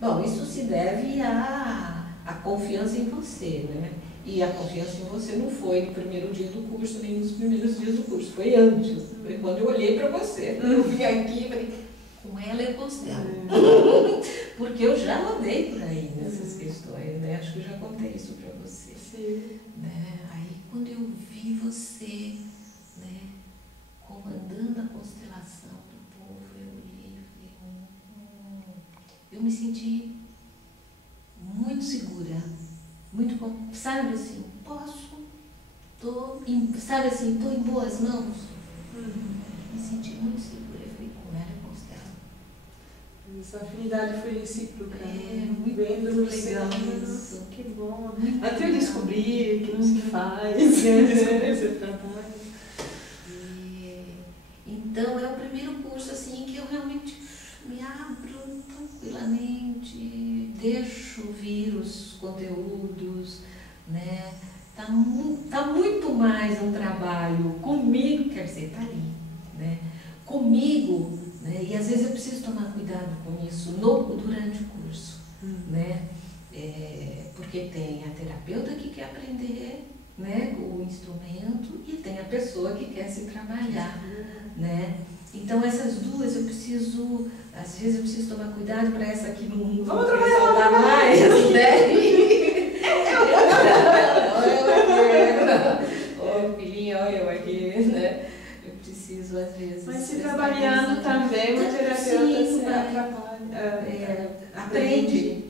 Bom, isso se deve à confiança em você, né? E a confiança em você não foi no primeiro dia do curso, nem nos primeiros dias do curso, foi antes. Foi quando eu olhei para você. Eu vim aqui e falei, com ela eu constelo. Porque eu já andei por aí nessas questões, né? Acho que eu já contei isso para você. Sim. Né? Aí quando eu vi você, né, comandando a constelação do povo, eu olhei e falei, eu me senti muito segura, muito, sabe assim, sabe assim, tô em boas mãos. Me senti muito segura, eu falei, com ela eu constelo. Essa afinidade foi recíproca. Muito vendo legal isso. Que bom. Muito Até eu legal. descobrir que não se faz. Descobrir esse trabalho. Então é o primeiro curso assim que eu realmente me abro tranquilamente, deixo vir os conteúdos, né? Tá muito mais um trabalho comigo, quer dizer, tá ali, né? Comigo, né? E às vezes eu preciso tomar cuidado com isso durante o curso, né? Porque tem a terapeuta que quer aprender, né, o instrumento, e tem a pessoa que quer se trabalhar, né? Então essas duas eu preciso, às vezes eu preciso tomar cuidado para essa aqui não Vamos trabalhar mais, né? Ô filhinha, olha eu aqui, né? Eu preciso às vezes. Mas se trabalhando também, o terapeuta se atrapalha. Aprende.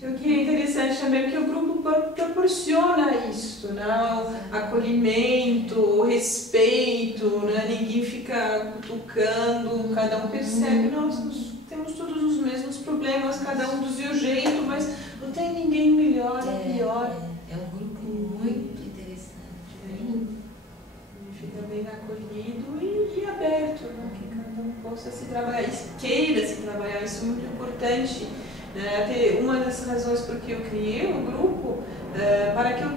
O que é interessante também é que o grupo proporciona isso, né? O acolhimento, o respeito, né? Ninguém fica cutucando, cada um percebe, nós temos todos os mesmos problemas, cada um do seu jeito, mas não tem ninguém melhor ou pior. É um grupo muito interessante. Fica bem acolhido e aberto, né? Que cada um possa se trabalhar, e queira se trabalhar, isso é muito importante. Uma das razões por que eu criei o grupo, para que o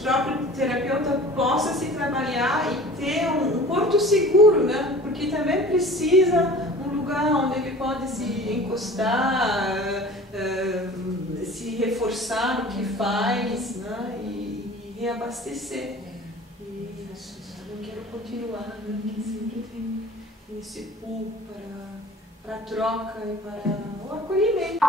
próprio terapeuta possa se trabalhar e ter um porto seguro, né? Porque também precisa um lugar onde ele pode se encostar, se reforçar no que faz, né? E reabastecer. E eu quero continuar, né? Que sempre tem esse pulo para a troca e para o acolhimento.